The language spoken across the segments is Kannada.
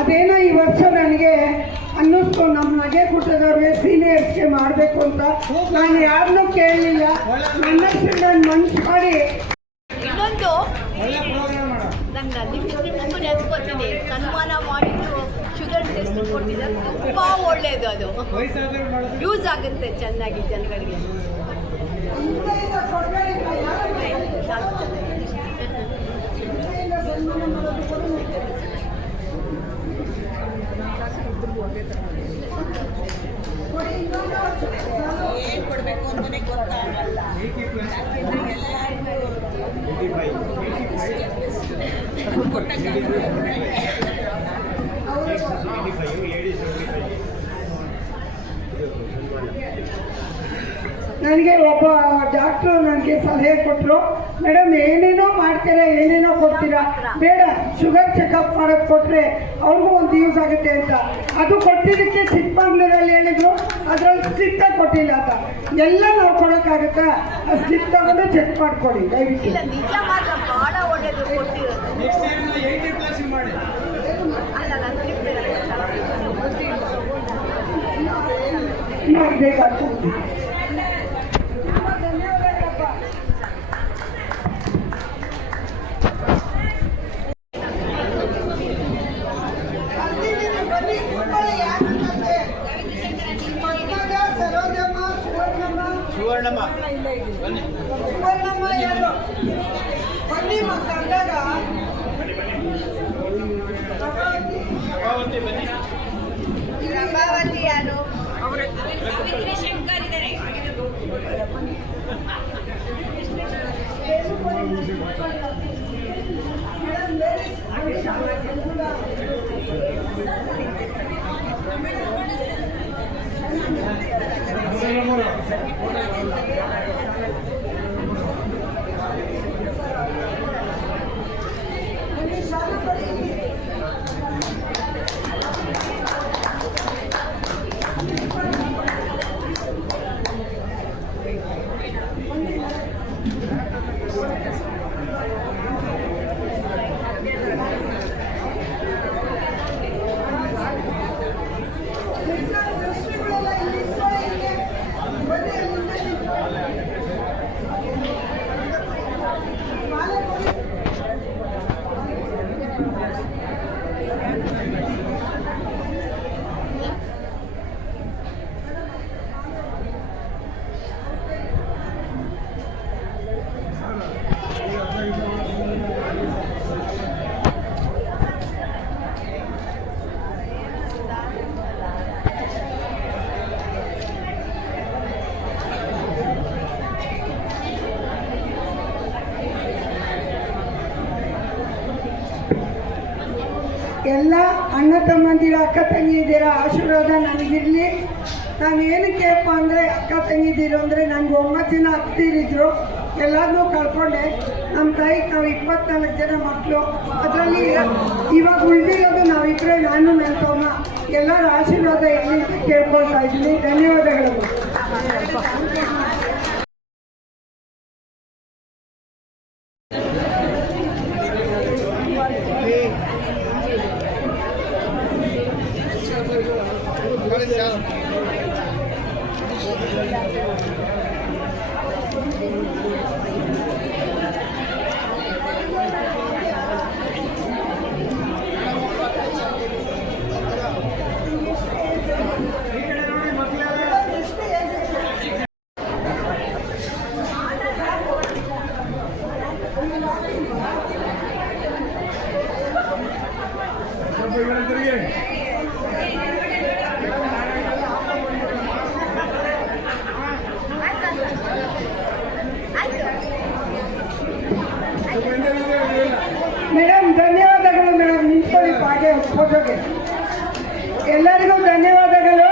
ಅದೇನೋ ಈ ವರ್ಷ ನನಗೆ ಅನ್ನಿಸ್ತು. ನಮ್ಮ ನಗೆ ಕುಟ್ಟದವ್ರಿಗೆ ಸೀನಿಯರ್ಸ್ಗೆ ಮಾಡಬೇಕು ಅಂತ. ನಾನು ಯಾರನ್ನೂ ಕೇಳಲಿಲ್ಲ. ನನ್ನ ನಾನು ಮನ್ಸು ಮಾಡಿ. ಇನ್ನೊಂದು. ನನ್ನ ನೆನ್ಸ್ಕೊತೀನಿ ಸನ್ಮಾನ ಮಾಡಿದ್ರು ಶುಗರ್ ಟೆಸ್ಟ್ ಕೊಟ್ಟಿದ್ದಾರೆ ತುಂಬ ಒಳ್ಳೇದು ಅದು. ಯೂಸ್ ಆಗುತ್ತೆ ಚೆನ್ನಾಗಿ ಜನಗಳಿಗೆ. ಇಬ್ಬರಿಗೂ ಒಂದೇ ಥರ ಏನು ಕೊಡಬೇಕು ಅಂತಲೇ ಗೊತ್ತಾಗಲ್ಲ. ಯಾಕೆಂದರೆ ಕೊಟ್ಟ ನನಗೆ ಒಬ್ಬ ಡಾಕ್ಟ್ರು ನನಗೆ ಸಲಹೆ ಕೊಟ್ಟರು ಮೇಡಮ್ ಏನೇನೋ ಮಾಡ್ತೀರಾ ಏನೇನೋ ಕೊಡ್ತೀರಾ? ಬೇಡ ಶುಗರ್ ಚೆಕಪ್ ಮಾಡೋಕ್ಕೆ ಕೊಟ್ಟರೆ ಅವ್ರಿಗೂ ಒಂದು ಯೂಸ್ ಆಗುತ್ತೆ ಅಂತ. ಅದು ಕೊಟ್ಟಿದ್ದಕ್ಕೆ ಚಿಕ್ಕಮಂಗ್ಳೂರಲ್ಲಿ ಹೇಳಿದ್ರು ಅದರಲ್ಲಿ ಸ್ಲಿಪ್ಪಾಗಿ ಕೊಟ್ಟಿಲ್ಲ ಅಂತ. ಎಲ್ಲ ನಾವು ಕೊಡೋಕ್ಕಾಗುತ್ತಾ? ಆ ಸ್ಲಿಪ್ ತಗೊಂಡು ಚೆಕ್ ಮಾಡ್ಕೊಡಿ ದಯವಿಟ್ಟು. ಇಲ್ಲ ಸುವರ್ಣಮ್ಮ ಬನ್ನಿ ಬನ್ನಿ ಮಕ್ಕಳಾಗ ಪ್ರಭಾವತಿ ಬನ್ನಿ ಪ್ರಭಾವತಿ ಯಾರು ಎಲ್ಲ ಅಣ್ಣ ತಮ್ಮಂದಿರ ಅಕ್ಕ ತಂಗಿದ್ದೀರ ಆಶೀರ್ವಾದ ನನಗಿರಲಿ. ನಾನು ಏನಕ್ಕೆಪ್ಪ ಅಂದರೆ ಅಕ್ಕ ತಂಗಿದ್ದೀರು ಅಂದರೆ ನನಗೆ ಒಂಬತ್ತು ಜನ ಹತ್ತಿರಿದ್ರು ಎಲ್ಲರನ್ನೂ ಕಳ್ಕೊಂಡೆ. ನಮ್ಮ ತಾಯಿ ನಾವು ಇಪ್ಪತ್ನಾಲ್ಕು ಜನ ಮಕ್ಕಳು ಅದರಲ್ಲಿ ಇವಾಗ ಉಳಿದಿರೋದು ನಾವಿಬ್ಬರೇ ನಾನು ನನ್ನ ತಮ್ಮ ಎಲ್ಲರ ಆಶೀರ್ವಾದ ಎಲ್ಲಿ ಕೇಳ್ಕೊಳ್ತಾ ಇದ್ದೀನಿ. ಧನ್ಯವಾದಗಳು. ಮೇಡಮ್ ಫೋಟೋಗೆ ಎಲ್ಲರಿಗೂ ಧನ್ಯವಾದಗಳು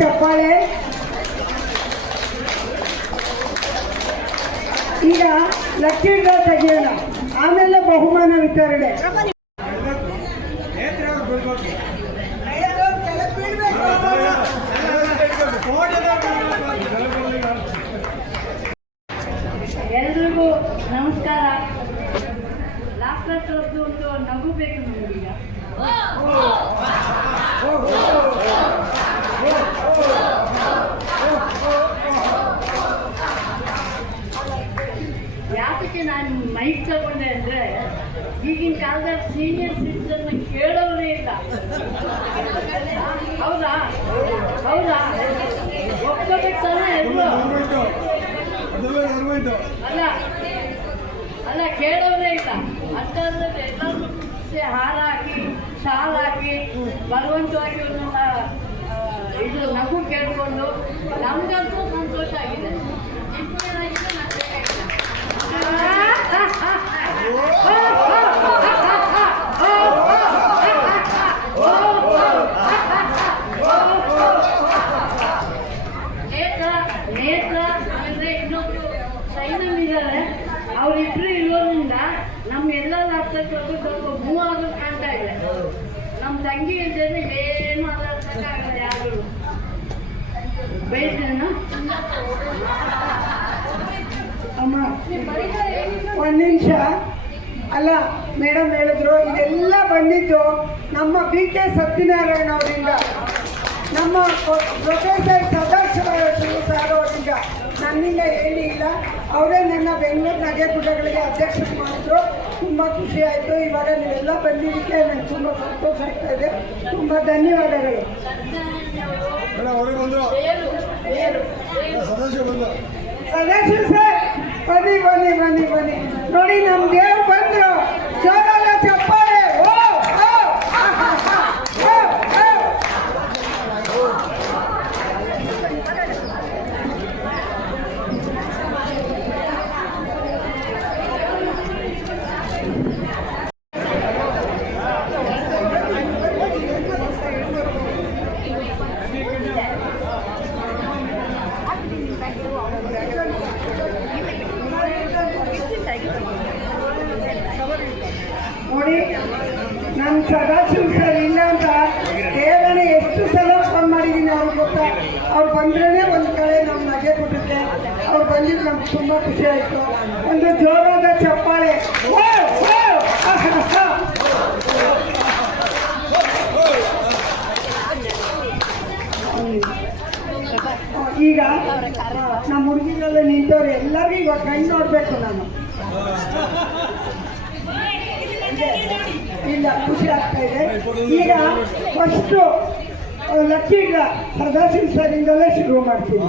ಚಪ್ಪಾಳೆ. ಈಗ ಲಕ್ಕಿ ಡ್ರಾ ತೆಗೆಯೋಣ. ಆಮೇಲೆ ಬಹುಮಾನ ವಿತರಣೆ. ಎಲ್ರಿಗೂ ನಮಸ್ಕಾರ. ಲಾಸ್ಟ್ ಒಂದು ನಗು ಬೇಕು ನಾನು ಮೈಕ್ ತಗೊಂಡೆ ಅಂದ್ರೆ ಈಗಿನ ಕಾಲದಲ್ಲಿ ಸೀನಿಯರ್ ಸಿಟಿಸನ್ ಕೇಳೋರೇ ಇಲ್ಲ. ಹೌದಾ? ಹೌದಾ. ಅಲ್ಲ ಅಲ್ಲ, ಕೇಳೋರೇ ಇಲ್ಲ. ಅಂತಂದ್ರೆ ಎಲ್ಲರೂ ಸೇ ಹಾರ ಹಾಕಿ, ಶಾಲ್ ಹಾಕಿ, ಬಲವಂತವಾಗಿ ಇದು ನಗು ಕೇಳಿಕೊಂಡು ನಮಗಂತೂ ಸಂತೋಷ ಆಗಿದೆ. ಅವರಿಬ್ರು ಇರೋದ್ರಿಂದ ನಮ್ಗೆಲ್ಲ ಅರ್ಥಕ್ಕೋದು ಸ್ವಲ್ಪ ಮೂವ್ ಆಗೋದು ಕಾಣ್ತಾ ಇದೆ. ನಮ್ಮ ತಂಗಿ ಇದ್ದೇನೆ ಏನು ಆಗಲ್ಲ ಯಾರು. ಬೈತೇನ ಅಮ್ಮ ನಿಮಿಷ. ಅಲ್ಲ ಮೇಡಮ್ ಹೇಳಿದ್ರು ಇದೆಲ್ಲ ಬಂದಿದ್ದು ನಮ್ಮ ಬಿ ಕೆ ಸತ್ಯನಾರಾಯಣ ಅವರಿಂದ. ನಮ್ಮ ಪ್ರೊಫೆಸರ್ ಸದಾಶಿವ ಸಾರ್ ಅವರಿಂದ. ನನ್ನಿಂದ ಹೇಳಿ ಇಲ್ಲ. ಅವರೇ ನನ್ನ ಬೆಂಗಳೂರು ನಗೆಗುಡ್ಡಗಳಿಗೆ ಅಧ್ಯಕ್ಷರು ಮಾಡಿದ್ರು. ತುಂಬ ಖುಷಿ ಆಯಿತು. ಇವಾಗ ನೀವೆಲ್ಲ ಬಂದಿದ್ದಕ್ಕೆ ನನಗೆ ತುಂಬ ಸಂತೋಷ ಆಗ್ತಾ ಇದೆ. ತುಂಬ ಧನ್ಯವಾದಗಳು. ಸದಾಶಿವ ಸರ್ ಬನ್ನಿ ಬನ್ನಿ ಬನ್ನಿ ಬನ್ನಿ. ನೋಡಿ ನಮ್ಮ ದೇವ್ರು ಬಂದ್ರು ಜೋರಾದ ಚಪ್ಪಾಳೆ ಓ ಓ ಆಹಾಹಾ, ಓ ಓ ನೋಡಿ ನನ್ನ ಸದಾಶಿವ ಸರ್ ಇಲ್ಲ ಅಂತ ಕೇಳನೆ ಎಷ್ಟು ಸಲ ಫೋನ್ ಮಾಡಿದ್ದೀನಿ ಅವ್ರಿಗೆ ಗೊತ್ತಾ ಅವ್ರು ಬಂದ್ರೇ ಒಂದು ಕಡೆ ನಮ್ಮ ನಗೆ ಬಿಟ್ಟುತ್ತೆ ಅವ್ರು ಬಂದಿದ್ದು ನಮ್ಗೆ ತುಂಬ ಖುಷಿ ಆಯಿತು ಒಂದು ಜೋರಾದ ಚಪ್ಪಾಳೆ ಓ ಓ ಆಹಾಹಾ. ಈಗ ನಮ್ಮ ಹುಡುಗಿಗಳೆಲ್ಲ ನಿಂತವ್ರು ಎಲ್ಲರಿಗೂ ಇವಾಗ ಕಣ್ಣು ನೋಡಬೇಕು ನಾನು ಇಲ್ಲ ಖುಷಿ ಆಗ್ತಾ ಇದೆ ಈಗ ಫಸ್ಟು ಸಿಂಗ್ ಸದಾಶಿವ ಸರಿಂದಲೇ ಶುರು ಮಾಡ್ತೀನಿ.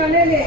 ಮನೇಲಿ